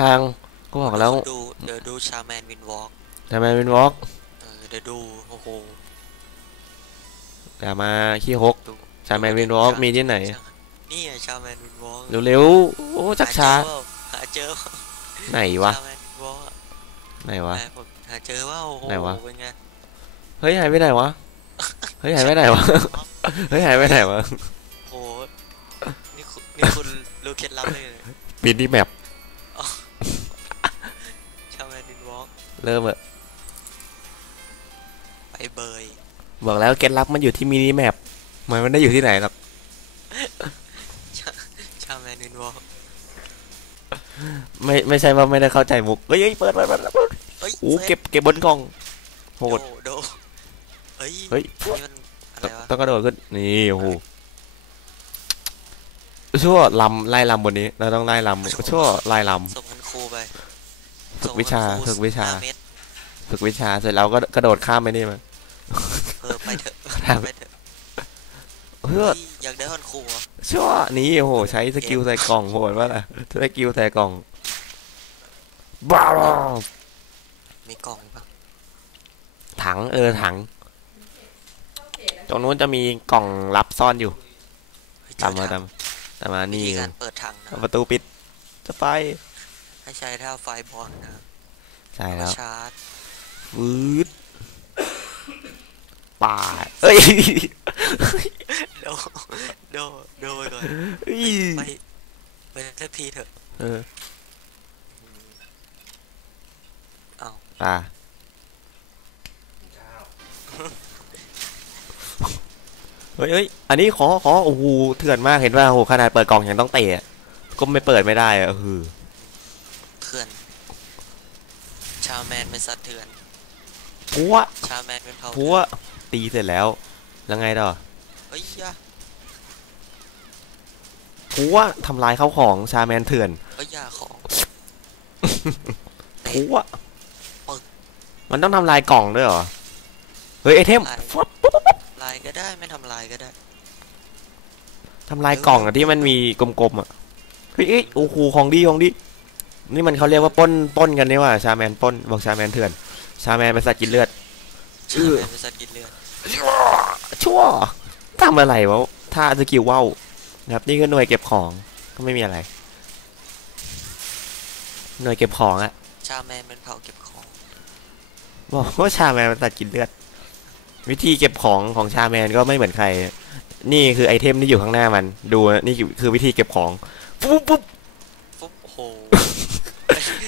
ทางก็บอกแล้วดูเดี๋ยวดูชาแมนวินวอล์กทำไมเป็นวอล์กเออเดี๋ยวดูโอ้โหอย่ามาขี้หกดูชาแมนวินวอล์กมีที่ไหน นี่ไงชาแมนวินวอล์กเร็วๆโอ้ชักช้าหาเจอเปล่าไหนหาเจอเปวะล่าชาแมนวินวอล์กไหนวะไหนผมหาเจอว่าโอ้โหไหนวะเป็นไงเฮ้ยหายไปไหนวะเฮ้ยหายไปไหนวะเฮ้ยหายไปไหนวะโอ้โหนี่คุณนี่คุณรู้เคล็ดลับเลยมินิแมป เริ่มอะไปเบยบอกแล้วเคล็ดลับมันอยู่ที่มินิแมปมันไม่ได้อยู่ที่ไหนหรอกชาแมนวินวอล์กไม่ไม่ใช่ว่าไม่ได้เข้าใจมุกเฮ้ยเฮ้ยเปิดเปิดเปิดเปิดเฮ้ยโอ้เก็บเก็บบนกล่องโหโดดโดเฮ้ยเฮ้ยนี่มันอะไรวะต้องกระโดดขึ้นนี่โอ้โหชั่วลำไล่ลำบนนี้เราต้องไล่ลำชั่วไล่ลส่งกันครูไป ฝึกวิชาส่งคุณครูฝึกวิชาห้เม็ดำฝึกวิชาเสร็จแล้วก็กระโดดข้ามไปนี่มาเออไปเถอะครับไปเถอะเพื่อเฮ้ยอยากได้ฮอนครูเหรอชั่วนี่โอ้โหใช้สกิลใส่กล่องโหดว่าล่ะสกิลใส่กล่องบ้ามีกล่องปะถังเออถัง ตรงนู้นจะมีกล่องรับซ่อนอยู่เฮ้ยตามมาเจอตามตามมาทางวินี่ธีการเปิดถังนะเอาประตูปิดจะไปให้ใช้ท่าไฟบอลนะ ใช่เอาแล้วมาชาร์จวืดป่าดเอ้ยโดโดโดไปก่อนเอ้ยไปไปสักทีเถอะ เออเอาป่าเฮ้ยเฮ้ยอันนี้ขอขอโอ้โหเถื่อนมากเห็นว่าโอ้โหขนาดเปิดกล่องยังต้องเตะอะก็ไม่เปิดไม่ได้อะเออเถื่อนชาวแมนเป็นสัตว์เถื่อนพัวชาวแมนเป็นเผ่าพัวตีเสร็จแล้ว แล้วไงต่อเฮ้ยยะพัวทำลายข้าวของชาแมนเถื่อนเฮ้ยยาของพัวปึกมันต้องทำลายกล่องด้วยเหรอ เฮ้ยไอเทมลายฟับลายก็ได้ไม่ทำลายก็ได้ทำลายกล่องอะที่มันมีกลมๆอะเฮ้ยเอ้ยโอ้โหของดีของดี นี่มันเขาเรียกว่าปล้นปล้นกันนี่ว่า ชาแมนปล้นบอกชาแมนเถื่อน ชาแมนเป็นสัตว์กินเลือดชาวแมนเป็นสัตว์กินเลือดชั่วทำอะไรวะท่าสกิลว่าวนะครับนี่คือหน่วยเก็บของก็ไม่มีอะไร หน่วยเก็บของอะชาวแมนเป็นเผ่าเก็บของบอกว่าชาแมนเป็นสัตว์กินเลือด วิธีเก็บของของชาแมนก็ไม่เหมือนใคร นี่คือไอเทมที่อยู่ข้างหน้ามัน ดูนะนี่คือคือวิธีเก็บของปุ๊บปุ๊บฟุ๊บโอ้โห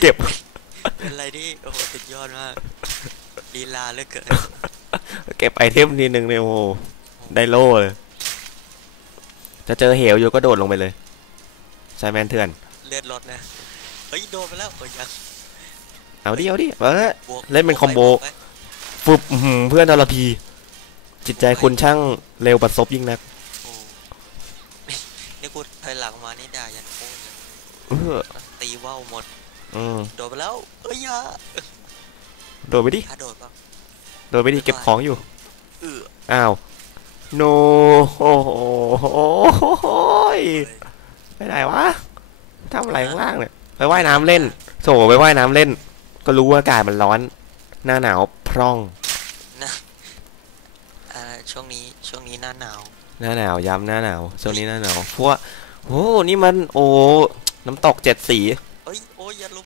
เก็บ เป็นอะไรที่โอ้โหสุดยอดมากลีลาเหลือเกินเก็บไอเทมทีหนึ่งเนี่ยโอ้โหได้โล่เลย จะเจอเหวอยู่ก็โดดลงไปเลยชาแมนเถื่อน เลือดลดนะ เฮ้ย โดนไปแล้วเฮ้ยยังเอาดิ เอาดิเออบวกเล่นเป็นคอมโบวกไปฟึบอื้อหือเพื่อนทรพี จิตใจคุณช่างเร็วบัดซบยิ่งนักโอ้นี่นี่กูถอยหลังมานี่ด่ายันโค้งเลยเออตีว่าวหมด อืมโดนไปแล้วเอ้ยอยาโดดไปดิ ถ้าโดดปะโดดไปดิ เก็บของอยู่ เอออ้าว โนโอ้โหยไปไหนวะทำอะไรข้างล่างเนี่ย ไปว่ายน้ำเล่น โถไปว่ายน้ำเล่น ก็รู้ว่าอากาศมันร้อน หน้าหนาวพร่องอ่าช่วงนี้ช่วงนี้หน้าหนาว หน้าหนาวย้ำหน้าหนาวช่วงนี้หน้าหนาวพวกโอ้นี่มันโอ้น้ำตกเจ็ดสี เอ้ยโอ้ยอย่าลุม